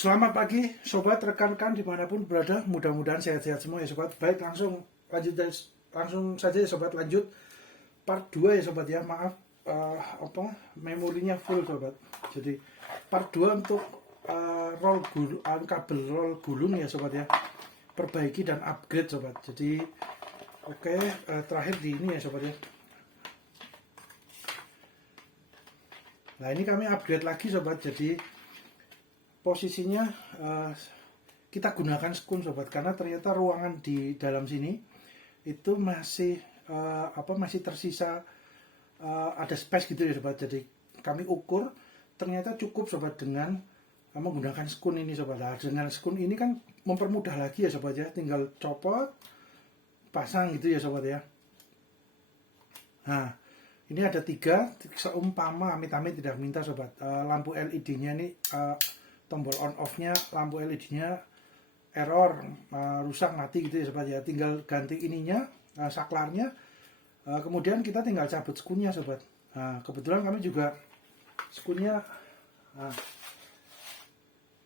Selamat pagi sobat, rekan-rekan dimanapun berada, mudah-mudahan sehat-sehat semua ya sobat. Baik, langsung saja ya sobat, lanjut part 2 ya sobat ya. Maaf memorinya full sobat. Jadi part 2 untuk kabel roll gulung ya sobat ya, perbaiki dan upgrade sobat. Jadi terakhir di ini ya sobat ya. Nah, ini kami upgrade lagi sobat. Jadi posisinya kita gunakan skun sobat, karena ternyata ruangan di dalam sini itu masih masih tersisa ada space gitu ya sobat. Jadi kami ukur ternyata cukup sobat dengan menggunakan skun ini sobat. Nah, dengan skun ini kan mempermudah lagi ya sobat ya, tinggal copot pasang gitu ya sobat ya. Nah, ini ada 3, seumpama amit-amit tidak minta sobat, lampu LED-nya ini tombol on off-nya, lampu LED-nya error, rusak, mati gitu ya sobat ya, tinggal ganti ininya, saklarnya, kemudian kita tinggal cabut skunnya sobat. Nah, kebetulan kami juga skunnya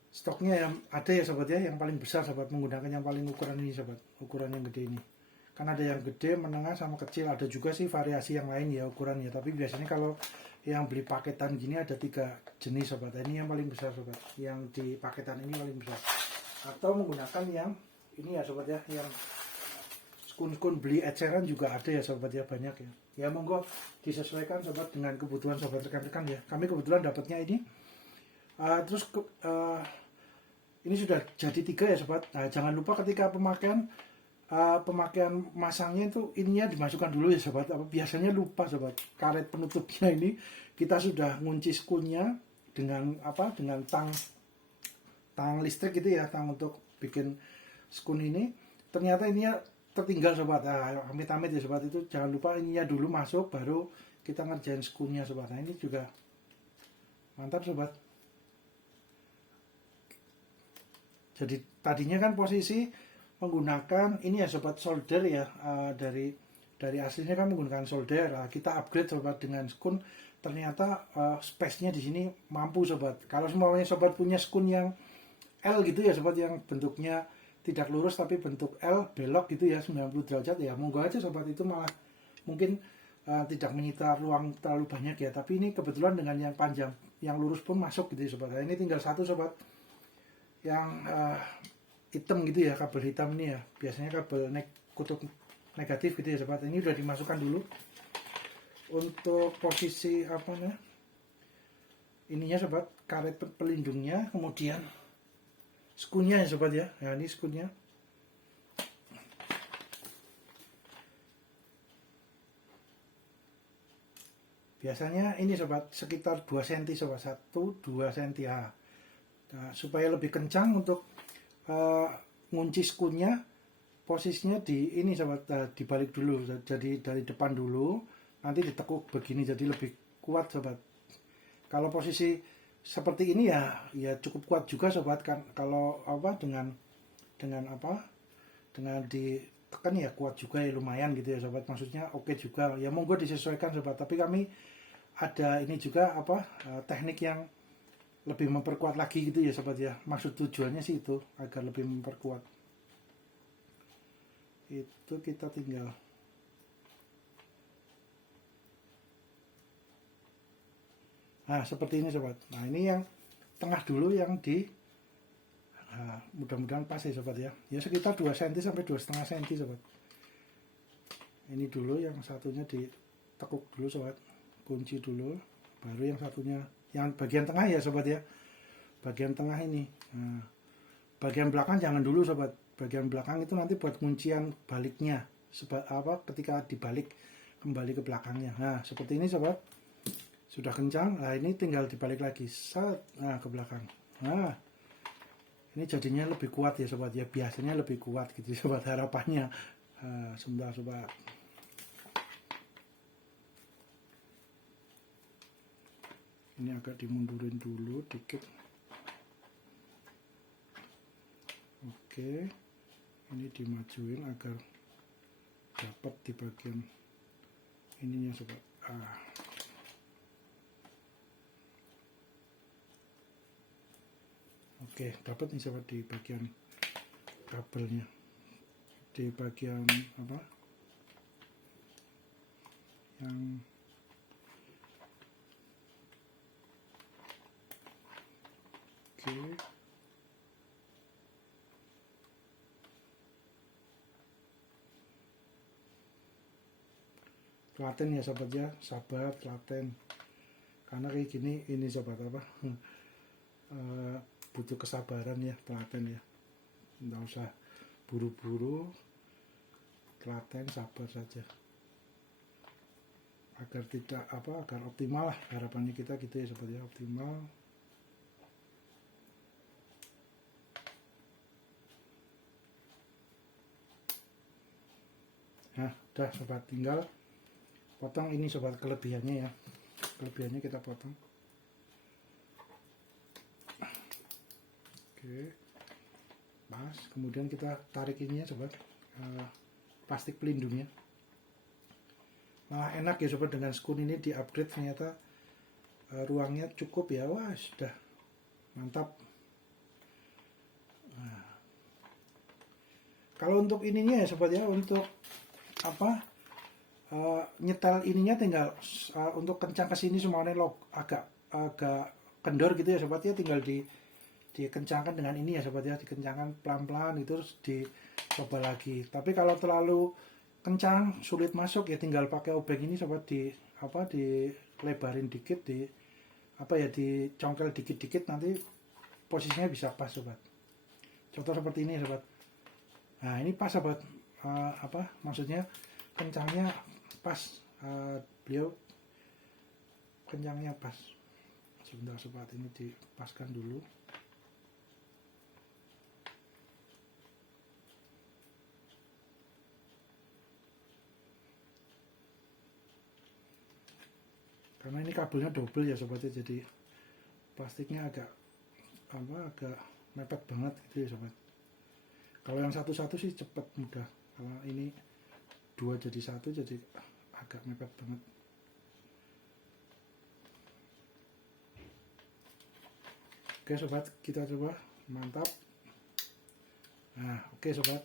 stoknya yang ada ya sobat ya, yang paling besar sobat, menggunakan yang paling ukuran ini sobat, ukuran yang gede ini. Kan ada yang gede, menengah, sama kecil. Ada juga sih variasi yang lain ya ukurannya, tapi biasanya kalau yang beli paketan gini ada 3 jenis sobat. Ini yang paling besar sobat, yang di paketan ini paling besar. Atau menggunakan yang ini ya sobat ya, yang skun beli eceran juga ada ya sobat ya, banyak ya. Ya monggo disesuaikan sobat dengan kebutuhan sobat rekan-rekan ya. Kami kebetulan dapatnya ini. Ini sudah jadi 3 ya sobat. Nah, jangan lupa ketika pemakaian masangnya itu ininya dimasukkan dulu ya sobat. Biasanya lupa sobat, karet penutupnya ini kita sudah ngunci skunnya dengan dengan tang listrik gitu ya, tang untuk bikin skun ini. Ternyata ininya tertinggal sobat. Amit-amit ya sobat, itu jangan lupa ininya dulu masuk, baru kita ngerjain skunnya sobat. Nah, ini juga mantap sobat. Jadi tadinya kan posisi menggunakan ini ya sobat, solder ya, dari aslinya kan menggunakan solder. Kita upgrade sobat dengan skun, ternyata space-nya di sini mampu sobat. Kalau semuanya sobat punya skun yang L gitu ya sobat, yang bentuknya tidak lurus tapi bentuk L belok gitu ya, 90 derajat ya, monggo aja sobat. Itu malah mungkin tidak menyita ruang terlalu banyak ya, tapi ini kebetulan dengan yang panjang, yang lurus pun masuk gitu ya sobat. Nah, ini tinggal satu sobat yang hitam gitu ya, kabel hitam ini ya, biasanya kabel kutub negatif gitu ya sobat. Ini udah dimasukkan dulu untuk posisi ininya sobat, karet pelindungnya, kemudian skunnya ya sobat ya. Nah, ini skunnya. Biasanya ini sobat sekitar 2 cm sobat, 1-2 cm ya. Nah, supaya lebih kencang untuk ngunci skunnya, posisinya di ini sobat, dibalik dulu. Jadi dari depan dulu, nanti ditekuk begini, jadi lebih kuat sobat. Kalau posisi seperti ini ya cukup kuat juga sobat kan. Kalau dengan ditekan ya kuat juga ya, lumayan gitu ya sobat. Maksudnya oke juga ya, monggo disesuaikan sobat. Tapi kami ada ini juga teknik yang lebih memperkuat lagi gitu ya sobat ya. Maksud tujuannya sih itu agar lebih memperkuat. Itu kita tinggal seperti ini sobat. Nah, ini yang tengah dulu, yang di mudah-mudahan pas ya sobat ya. Ya sekitar 2 cm sampai 2,5 cm sobat. Ini dulu, yang satunya ditekuk dulu sobat, kunci dulu, baru yang satunya, yang bagian tengah ya sobat ya, bagian tengah ini. Nah, bagian belakang jangan dulu sobat. Bagian belakang itu nanti buat kuncian baliknya, ketika dibalik kembali ke belakangnya. Nah, seperti ini sobat, sudah kencang. Nah, ini tinggal dibalik lagi, ke belakang. Nah, ini jadinya lebih kuat ya sobat ya, biasanya lebih kuat gitu sobat, harapannya. Sebentar sobat. Ini agak dimundurin dulu dikit. Oke, ini dimajuin agar dapat di bagian ininya sobat. Oke, dapat nih sobat di bagian kabelnya, di bagian apa yang oke. Telaten ya sobat ya, sabar, telaten. Karena kayak gini ini sobat apa butuh kesabaran ya, telaten ya. Nggak usah buru-buru, telaten, sabar saja. Agar tidak agar optimal lah, harapannya kita gitu ya sobat ya, optimal. Nah, udah sobat, tinggal potong ini sobat kelebihannya ya. Kelebihannya kita potong. Oke. Pas, kemudian kita tarik ininya sobat, plastik pelindungnya. Malah enak ya sobat, dengan skun ini di upgrade ternyata ruangnya cukup ya. Wah, sudah mantap. Nah, kalau untuk ininya ya sobat ya, untuk nyetel ininya tinggal untuk kencang ke sini semuanya agak kendor gitu ya sobat ya, tinggal dikencangkan dengan ini ya sobat ya, dikencangkan pelan-pelan itu, terus dicoba lagi. Tapi kalau terlalu kencang sulit masuk ya, tinggal pakai obeng ini sobat, dilebarin dikit, dicongkel dikit-dikit, nanti posisinya bisa pas sobat. Contoh seperti ini sobat. Nah, ini pas sobat, maksudnya kencangnya pas, beliau kencangnya pas. Sebentar sobat, ini dipaskan dulu. Karena ini kabelnya double ya sobat ya, jadi plastiknya agak mepet banget gitu ya sobat. Kalau yang satu-satu sih cepat mudah, kalau ini dua jadi satu jadi agak mepet banget. Oke sobat, kita coba, mantap. Nah, oke sobat,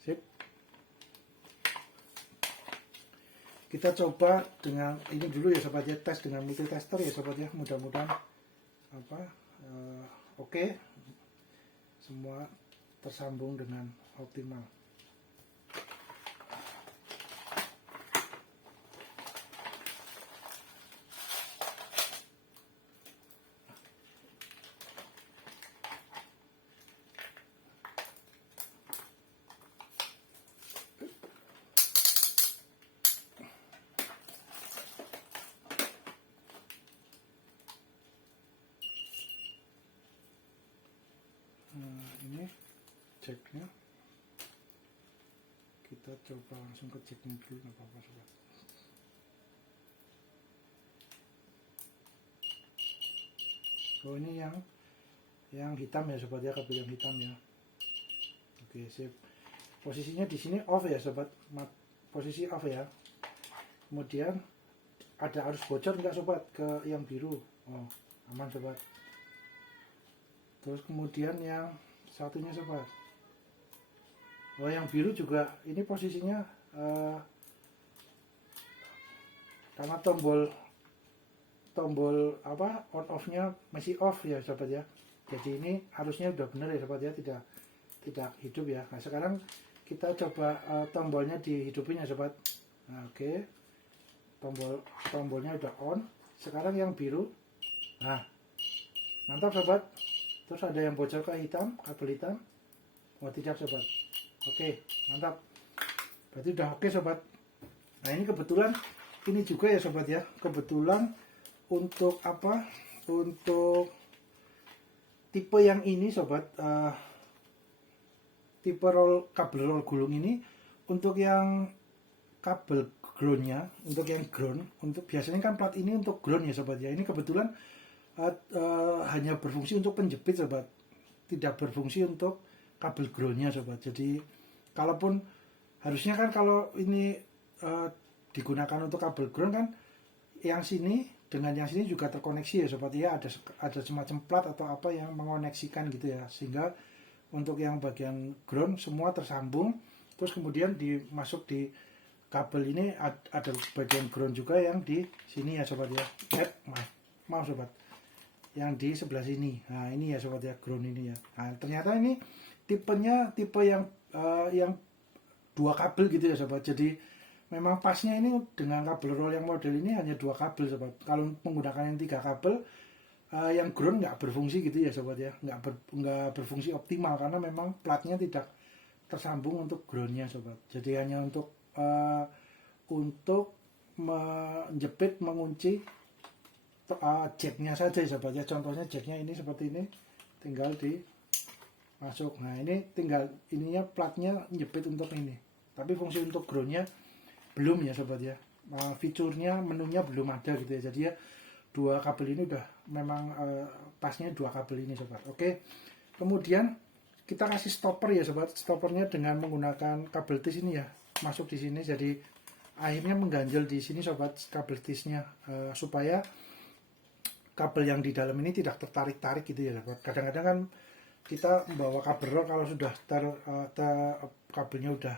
sip. Kita coba dengan ini dulu ya sobat ya, tes dengan multitester ya sobat ya, mudah-mudahan oke, semua tersambung dengan optimal. Ini ceknya, kita coba langsung ke ceknya dulu, nggak apa-apa sobat. Oh, ini yang hitam ya sobat ya, kabel yang hitam ya. Oke, sip. Posisinya di sini off ya sobat, posisi off ya. Kemudian ada arus bocor nggak sobat ke yang biru? Oh, aman sobat. Terus kemudian yang satunya sobat, oh yang biru juga ini posisinya karena tombol on off nya masih off ya sobat ya, jadi ini harusnya udah benar ya sobat ya, tidak hidup ya. Nah, sekarang kita coba tombolnya dihidupin ya sobat. Nah, oke, tombolnya udah on. Sekarang yang biru, nah mantap sobat. Terus ada yang bocor ke hitam, kabel hitam. Oh tidak sobat. Oke, mantap. Berarti udah oke sobat. Nah, ini kebetulan ini juga ya sobat ya, kebetulan untuk untuk tipe yang ini sobat, tipe kabel roll gulung ini, untuk yang kabel groundnya, untuk yang ground, untuk biasanya kan plat ini untuk ground ya sobat ya. Ini kebetulan hanya berfungsi untuk penjepit sobat, tidak berfungsi untuk kabel groundnya sobat. Jadi kalaupun harusnya kan kalau ini digunakan untuk kabel ground kan, yang sini dengan yang sini juga terkoneksi ya sobat ya, ada semacam plat atau apa yang mengoneksikan gitu ya, sehingga untuk yang bagian ground semua tersambung. Terus kemudian dimasuk di kabel ini ada bagian ground juga yang di sini ya sobat ya. Maaf sobat, yang di sebelah sini. Nah ini ya sobat ya, ground ini ya. Nah ternyata ini tipenya tipe yang dua kabel gitu ya sobat. Jadi memang pasnya ini dengan kabel roll yang model ini hanya dua kabel sobat. Kalau menggunakan yang tiga kabel, yang ground nggak berfungsi gitu ya sobat ya, nggak berfungsi optimal karena memang platnya tidak tersambung untuk groundnya sobat. Jadi hanya untuk menjepit, mengunci jacknya saja sobat ya. Contohnya jacknya ini seperti ini, tinggal dimasuk. Nah ini tinggal ininya platnya jepit untuk ini, tapi fungsi untuk groundnya belum ya sobat ya. Fiturnya, menunya belum ada gitu ya. Jadi ya dua kabel ini udah memang pasnya dua kabel ini sobat. Oke, kemudian kita kasih stopper ya sobat. Stoppernya dengan menggunakan kabel tis ini ya, masuk di sini. Jadi akhirnya mengganjel di sini sobat kabel tisnya, supaya kabel yang di dalam ini tidak tertarik-tarik gitu ya sobat. Kadang-kadang kan kita membawa kabel roll kalau sudah kabelnya udah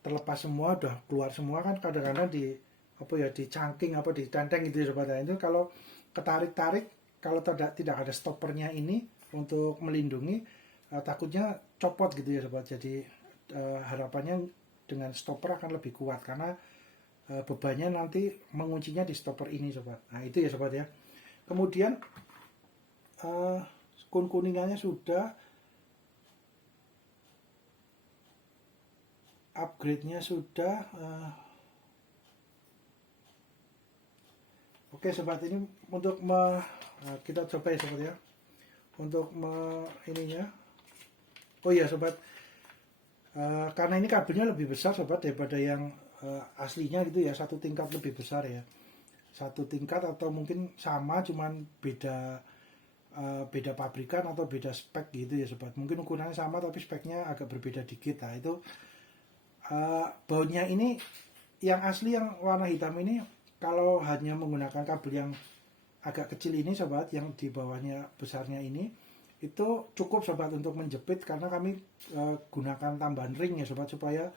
terlepas semua, udah keluar semua kan kadang-kadang dicangking ditenteng gitu ya sobat. Nah, itu kalau ketarik-tarik, kalau tidak ada stoppernya ini untuk melindungi, takutnya copot gitu ya sobat. Jadi harapannya dengan stopper akan lebih kuat karena bebannya nanti menguncinya di stopper ini sobat. Nah itu ya sobat ya. Kemudian kuningannya sudah, upgrade-nya sudah. Oke sobat, ini untuk kita coba ya sobat ya, untuk ininya. Oh iya sobat, karena ini kabelnya lebih besar sobat daripada yang aslinya gitu ya, satu tingkat lebih besar ya, satu tingkat atau mungkin sama, cuman beda pabrikan atau beda spek gitu ya sobat. Mungkin ukurannya sama tapi speknya agak berbeda dikit. Nah itu bautnya ini yang asli yang warna hitam ini, kalau hanya menggunakan kabel yang agak kecil ini sobat, yang di bawahnya besarnya ini, itu cukup sobat untuk menjepit, karena kami gunakan tambahan ring ya sobat, supaya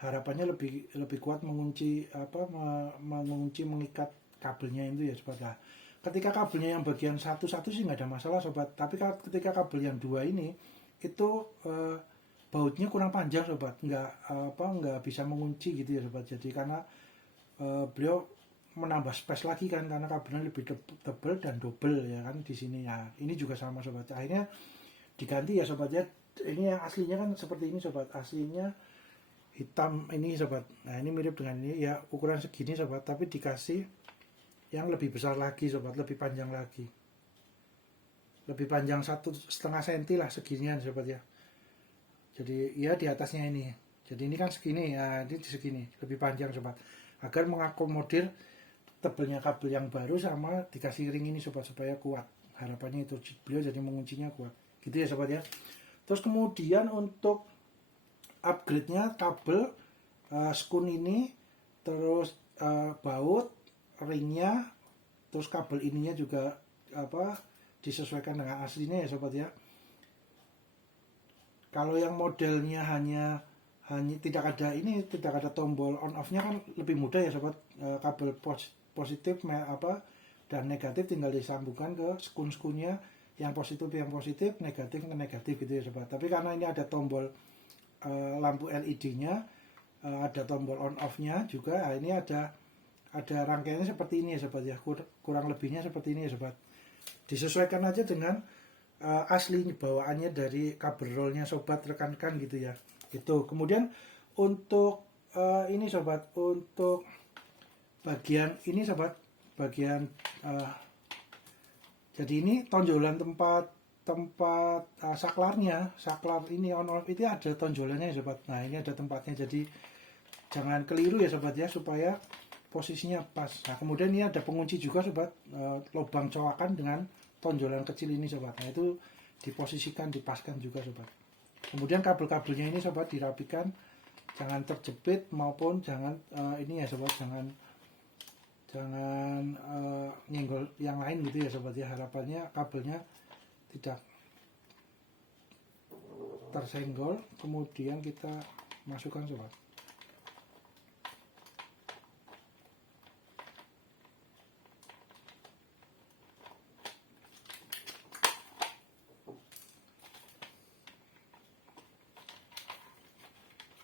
harapannya lebih kuat mengunci mengikat kabelnya itu ya sobat. Nah, ketika kabelnya yang bagian satu sih nggak ada masalah sobat, tapi ketika kabel yang dua ini itu bautnya kurang panjang sobat, nggak bisa mengunci gitu ya sobat. Jadi karena beliau menambah space lagi kan, karena kabelnya lebih tebal dan double ya kan di sini ya. Ini juga sama sobat, akhirnya diganti ya sobat ya. Ini yang aslinya kan seperti ini sobat, aslinya hitam ini sobat. Nah ini mirip dengan ini ya, ukuran segini sobat, tapi dikasih yang lebih besar lagi sobat, lebih panjang lagi, lebih panjang 1,5 cm lah seginian sobat ya. Jadi ya di atasnya ini, jadi ini kan segini ya, ini segini lebih panjang sobat, agar mengakomodir tebelnya kabel yang baru sama dikasih ring ini sobat, supaya kuat. Harapannya itu beliau jadi menguncinya kuat gitu ya sobat ya. Terus kemudian untuk upgrade-nya kabel skun ini, terus baut, ringnya, terus kabel ininya juga disesuaikan dengan aslinya ya sobat ya. Kalau yang modelnya hanya tidak ada tombol on off-nya kan lebih mudah ya sobat. Kabel positif dan negatif tinggal disambungkan ke skun-skunnya, yang positif negatif ke negatif gitu ya sobat. Tapi karena ini ada tombol lampu LED-nya, ada tombol on off-nya juga. Nah, ini ada rangkaiannya seperti ini ya sobat ya, kurang lebihnya seperti ini ya sobat. Disesuaikan aja dengan asli bawaannya dari kabel rollnya sobat, rekan-rekan gitu ya. Itu kemudian untuk ini sobat, untuk bagian ini sobat, bagian jadi ini tonjolan tempat saklarnya, saklar ini on off itu ada tonjolannya ya sobat. Nah ini ada tempatnya, jadi jangan keliru ya sobat ya, supaya posisinya pas. Nah kemudian ini ada pengunci juga sobat, lubang colokan dengan tonjolan kecil ini sobat. Nah itu diposisikan, dipaskan juga sobat. Kemudian kabel-kabelnya ini sobat dirapikan, jangan terjepit maupun jangan ini ya sobat, jangan nyenggol yang lain gitu ya sobat ya. Harapannya kabelnya tidak tersenggol, kemudian kita masukkan sobat.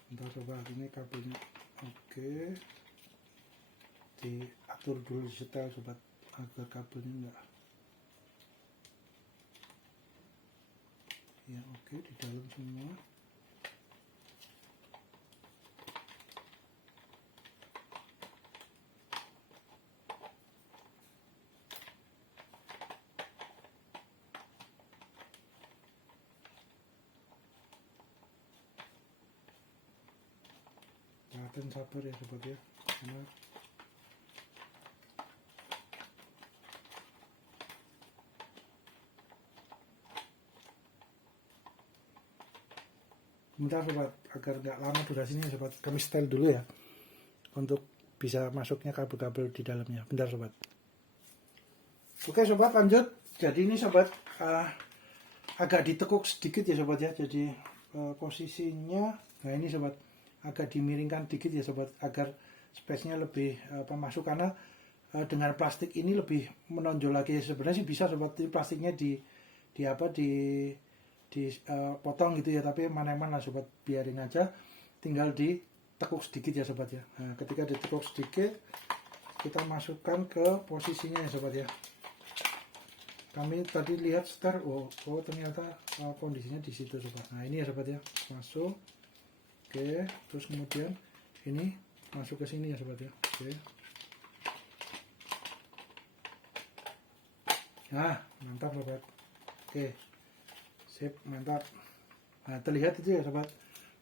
Bentar sobat, ini kabelnya oke, diatur dulu, setel sobat, agar kabelnya enggak ya oke, di dalam semua. Dan sabar ya sobat ya, karena bentar sobat, agar nggak lama durasinya sobat, kami setel dulu ya untuk bisa masuknya kabel-kabel di dalamnya. Bentar sobat. Oke sobat, lanjut. Jadi ini sobat agak ditekuk sedikit ya sobat ya, jadi posisinya, nah ini sobat, agak dimiringkan dikit ya sobat, agar space-nya lebih masuk, karena dengan plastik ini lebih menonjol lagi. Sebenarnya sih bisa sobat, plastiknya potong gitu ya, tapi mana-mana sobat, biarin aja, tinggal ditekuk sedikit ya sobat ya. Nah, ketika ditekuk sedikit, kita masukkan ke posisinya ya sobat ya. Kami tadi lihat setar, oh ternyata kondisinya di situ sobat. Nah ini ya sobat ya, masuk. Oke, terus kemudian ini masuk ke sini ya sobat ya. Oke. Nah, mantap sobat. Oke. Sip, mantap. Nah, terlihat itu ya sobat.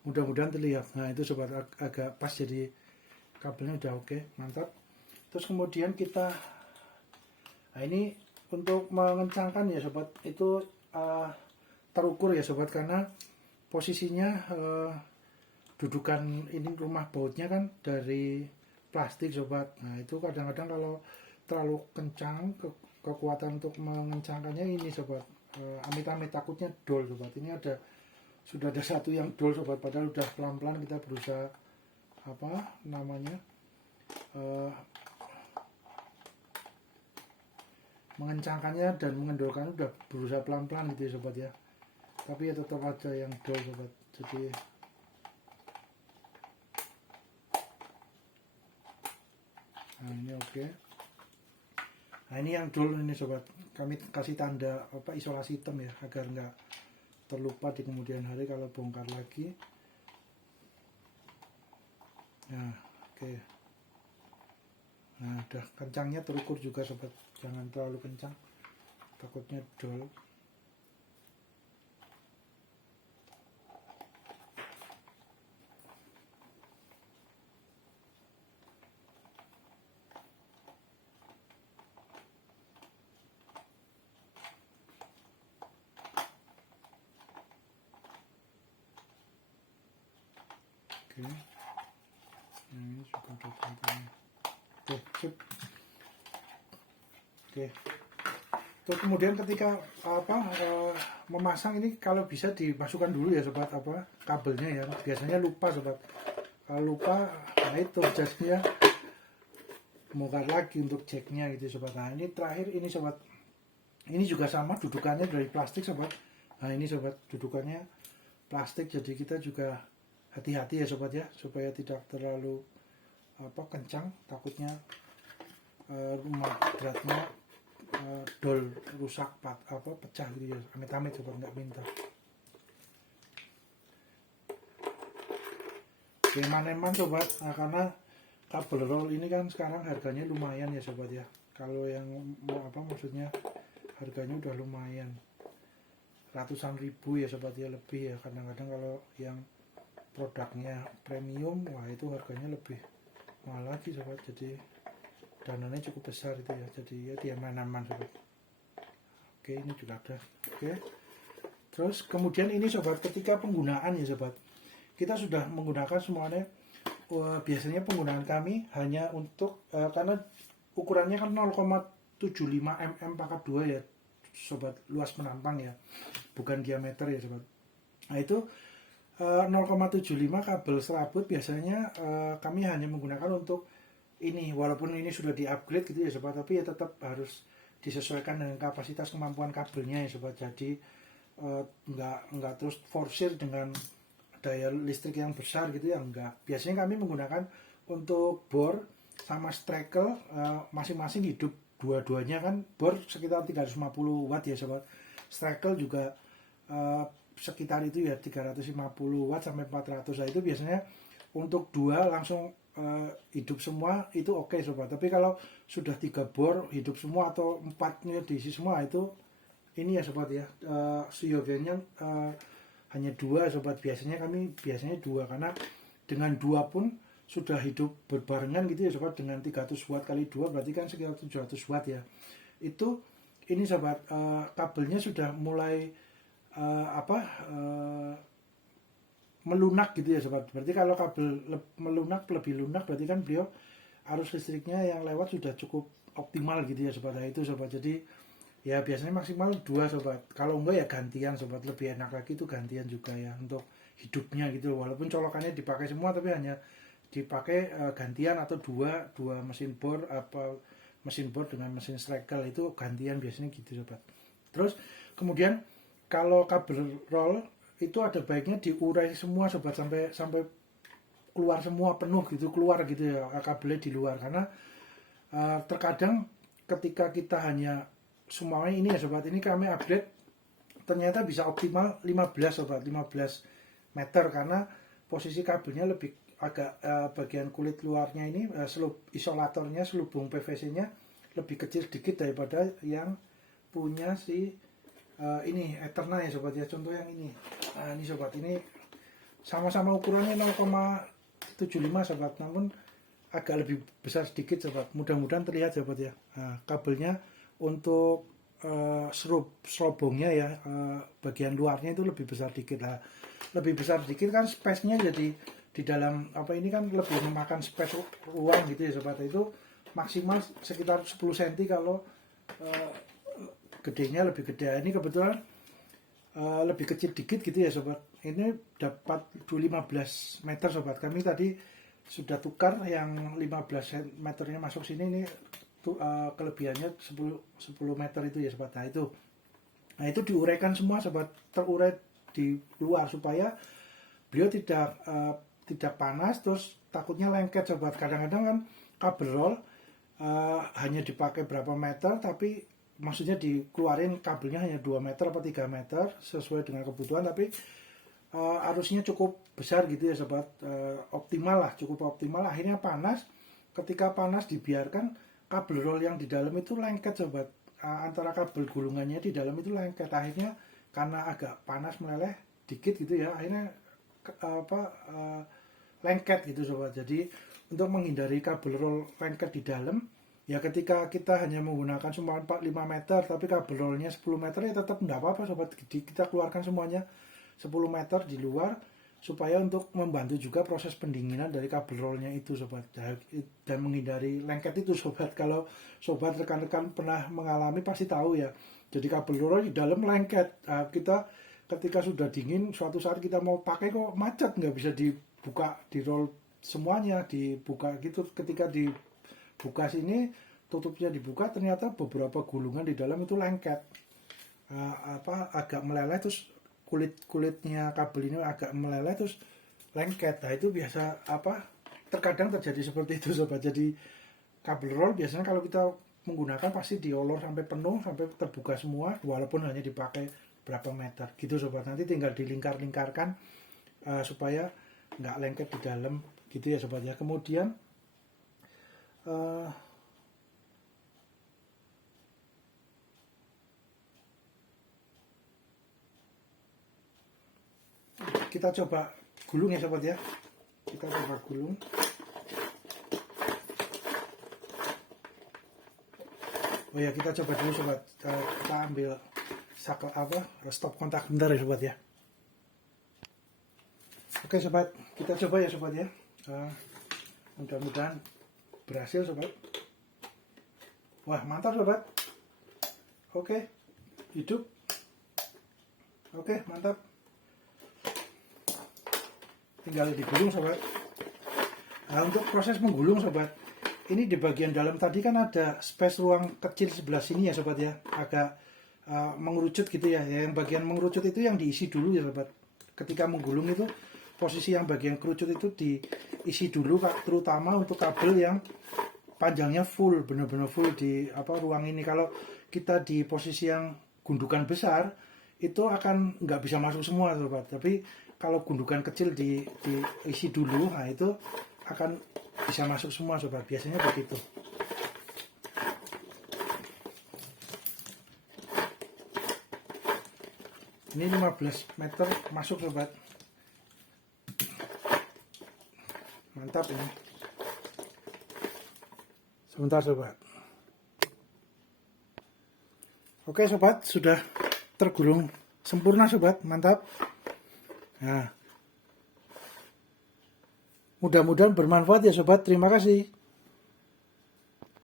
Mudah-mudahan terlihat. Nah, itu sobat, agak pas, jadi kabelnya udah oke, mantap. Terus kemudian kita, nah ini untuk mengencangkan ya sobat, itu terukur ya sobat, karena posisinya dudukan ini rumah bautnya kan dari plastik sobat. Nah itu kadang-kadang kalau terlalu kencang, kekuatan untuk mengencangkannya ini sobat, amit-amit takutnya dol sobat. Ini sudah ada satu yang dol sobat, padahal udah pelan-pelan kita berusaha mengencangkannya dan mengendorkannya, udah berusaha pelan-pelan gitu ya sobat ya, tapi ya tetap aja yang dol sobat. Jadi nah ini oke. Nah ini yang dol ini sobat, kami kasih tanda isolasi hitam ya, agar nggak terlupa di kemudian hari kalau bongkar lagi. Nah oke. Nah udah, kencangnya terukur juga sobat, jangan terlalu kencang, takutnya dol. Oke, ini juga udah gampang. Oke, sip. Oke. Terus kemudian ketika memasang ini, kalau bisa dimasukkan dulu ya sobat kabelnya ya. Biasanya lupa sobat. Kalau lupa, nah itu jasnya bongkar lagi untuk jacknya gitu sobat. Nah ini terakhir ini sobat. Ini juga sama, dudukannya dari plastik sobat. Nah ini sobat, dudukannya plastik, jadi kita juga hati-hati ya sobat ya, supaya tidak terlalu kencang, takutnya rumah beratnya dol rusak, pecah gitu ya, amit-amit sobat, nggak minta. Eman-eman sobat, nah, karena kabel roll ini kan sekarang harganya lumayan ya sobat ya. Kalau yang maksudnya harganya udah lumayan, ratusan ribu ya sobat ya, lebih ya. Kadang-kadang kalau yang produknya premium, wah itu harganya lebih mahal lagi sobat. Jadi dananya cukup besar itu ya, jadi ya dia aman-aman sobat. Oke, ini juga ada. Oke, terus kemudian ini sobat, ketika penggunaan ya sobat, kita sudah menggunakan semuanya. Biasanya penggunaan kami hanya untuk karena ukurannya kan 0,75 mm pangkat 2 ya sobat, luas penampang ya, bukan diameter ya sobat. Nah itu 0,75 kabel serabut biasanya kami hanya menggunakan untuk ini, walaupun ini sudah di upgrade gitu ya sobat, tapi ya tetap harus disesuaikan dengan kapasitas kemampuan kabelnya ya sobat. Jadi nggak terus forsir dengan daya listrik yang besar gitu ya, enggak. Biasanya kami menggunakan untuk bor sama strikel masing-masing hidup dua-duanya kan, bor sekitar 350 watt ya sobat, strikel juga sekitar itu ya 350 watt sampai 400. Nah itu biasanya untuk dua langsung hidup semua itu oke sobat. Tapi kalau sudah 3 bor hidup semua atau 4-nya diisi semua, itu ini ya sobat ya, siogennya hanya 2 sobat. Biasanya kami dua, karena dengan 2 pun sudah hidup berbarengan gitu ya sobat. Dengan 300 watt kali 2 berarti kan sekitar 700 watt ya. Itu ini sobat, kabelnya sudah mulai melunak gitu ya sobat. Berarti kalau kabel lebih lunak berarti kan beliau arus listriknya yang lewat sudah cukup optimal gitu ya sobat. Nah itu sobat, jadi ya biasanya maksimal 2 sobat. Kalau enggak ya gantian sobat, lebih enak lagi itu gantian juga ya untuk hidupnya gitu. Walaupun colokannya dipakai semua tapi hanya dipakai gantian, atau dua mesin bor, mesin bor dengan mesin strikel itu gantian biasanya gitu sobat. Terus kemudian kalau kabel roll itu ada baiknya diurai semua sobat, sampai keluar semua penuh gitu, keluar gitu ya kabelnya di luar. Karena terkadang ketika kita hanya semuanya ini ya sobat, ini kami update ternyata bisa optimal 15 sobat, 15 meter, karena posisi kabelnya lebih agak bagian kulit luarnya ini, isolatornya, selubung PVC-nya lebih kecil sedikit daripada yang punya si ini Eterna ya sobat ya. Contoh yang ini, nah ini sobat, ini sama-sama ukurannya 0,75 sobat, namun agak lebih besar sedikit sobat. Mudah-mudahan terlihat sobat ya. Nah, kabelnya untuk serobongnya ya, bagian luarnya itu lebih besar dikit lah. Lebih besar dikit kan space-nya jadi di dalam ini kan lebih memakan space ruang gitu ya sobat. Itu maksimal sekitar 10 cm kalau gedenya lebih gede. Ini kebetulan lebih kecil dikit gitu ya sobat. Ini dapat 15 meter sobat. Kami tadi sudah tukar yang 15 meternya masuk sini, ini kelebihannya 10 meter itu ya sobat. Nah itu diuraikan semua sobat, terurai di luar supaya beliau tidak panas, terus takutnya lengket sobat. Kadang-kadang kan kabel roll hanya dipakai berapa meter, tapi maksudnya dikeluarin kabelnya hanya 2 meter atau 3 meter sesuai dengan kebutuhan, tapi arusnya cukup besar gitu ya sobat, optimal lah, cukup optimal. Akhirnya panas, ketika panas dibiarkan kabel roll yang di dalam itu lengket sobat, antara kabel gulungannya di dalam itu lengket. Akhirnya karena agak panas meleleh dikit gitu ya, akhirnya lengket gitu sobat. Jadi untuk menghindari kabel roll lengket di dalam, ya ketika kita hanya menggunakan cuma 4-5 meter tapi kabel rollnya 10 meter ya tetap enggak apa-apa sobat. Kita keluarkan semuanya 10 meter di luar supaya untuk membantu juga proses pendinginan dari kabel rollnya itu sobat, dan menghindari lengket itu sobat. Kalau sobat rekan-rekan pernah mengalami pasti tahu ya, jadi kabel roll di dalam lengket. Kita ketika sudah dingin suatu saat kita mau pakai kok macet, nggak bisa dibuka, di roll semuanya dibuka gitu. Ketika dibuka sini, tutupnya dibuka, ternyata beberapa gulungan di dalam itu lengket, agak meleleh, terus kulitnya kabel ini agak meleleh terus lengket. Nah itu biasa terkadang terjadi seperti itu sobat. Jadi kabel roll biasanya kalau kita menggunakan pasti diolor sampai penuh, sampai terbuka semua, walaupun hanya dipakai berapa meter gitu sobat. Nanti tinggal dilingkar-lingkarkan supaya nggak lengket di dalam gitu ya sobat ya. Kemudian kita coba gulung ya sobat ya. Kita coba gulung. Oh ya, kita coba dulu sobat. Kita ambil stop kontak bentar ya sobat ya. Oke sobat, kita coba ya sobat ya. Mudah-mudahan berhasil sobat. Wah, mantap sobat. Oke, hidup. Oke, mantap. Tinggal digulung sobat. Nah, untuk proses menggulung sobat, ini di bagian dalam tadi kan ada space ruang kecil sebelah sini ya sobat ya, agak mengerucut gitu ya. Yang bagian mengerucut itu yang diisi dulu ya sobat. Ketika menggulung itu posisi yang bagian kerucut itu diisi dulu, terutama untuk kabel yang panjangnya full, benar-benar full di ruang ini. Kalau kita di posisi yang gundukan besar itu akan nggak bisa masuk semua sobat. Tapi kalau gundukan kecil diisi dulu, nah itu akan bisa masuk semua sobat. Biasanya begitu. Ini 15 meter masuk sobat. Mantap ini. Sebentar sobat. Oke sobat, sudah tergulung sempurna sobat, mantap. Nah, mudah-mudahan bermanfaat ya sobat. Terima kasih.